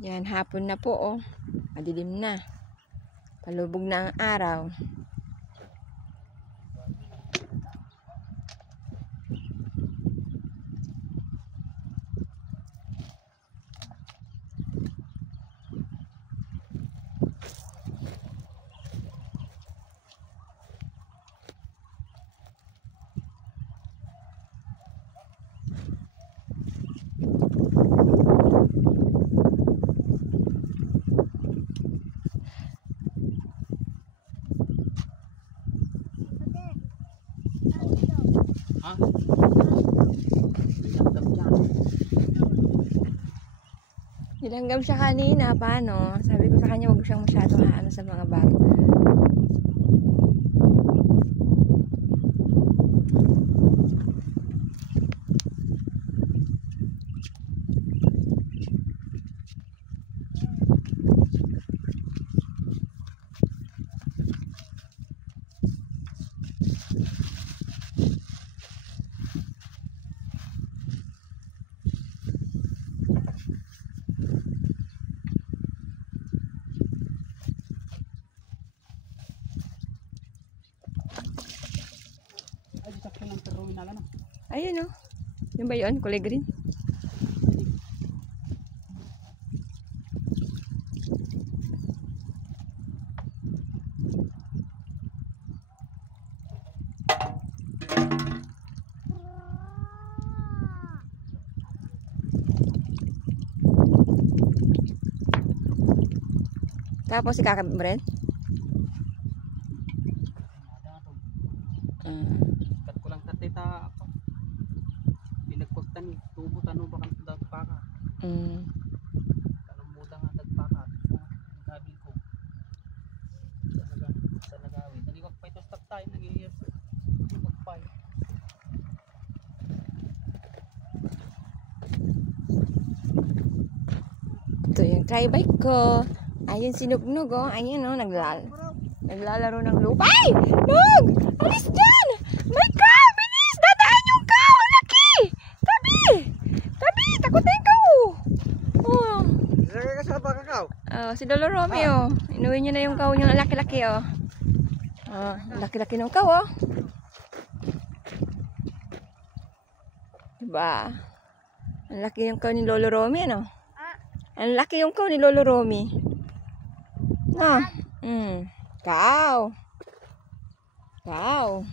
Yan, hapon na po, oh. Madilim na. Palubog na ang araw. Nilanggam siya kanina, paano? Sabi ko sa kanya, huwag siyang masyado haano sa mga bata. Ayun, oh. Yung ba yun? Kulay green? Tapos si Kaka Bren? Kat ko lang tatita ako. Pinagpagtan tubo tanong ba kan dagpaka. Tanong muda nga dagpaka. Gabi ko. Sa nagawin. Naliwag pa ito stop tayo nagiyas. Pagpay. Ito yung tri-bike ko. Ayun si Nugnog, oh. Ayun, oh. Naglalaro ng lupa. Ay! Nug! Alis dyan! May cow! Bilis! Dadaan yung cow! Ang laki! Tabi! Tabi! Takutin ka, oh. Oh. Sige ka sa baka cow. Oh, si Lolo Romeo. Inuwi niya na yung cow niya. Ang laki-laki, oh. Oh, ang laki-laki ng cow, oh. Diba? Ang laki yung cow ni Lolo Romy, ano? Ang laki yung cow ni Lolo Romy. No. Cow. Cow.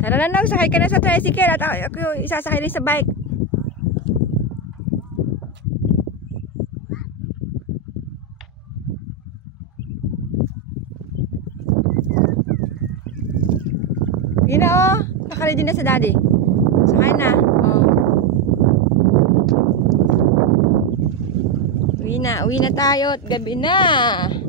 Tara na, Nog, sakay ka na sa tricycle at ako isasakay rin sa bike. Yun na, oh. Nakaready na sa daddy. Sakay na. Oh. Uwi na tayo at gabi na.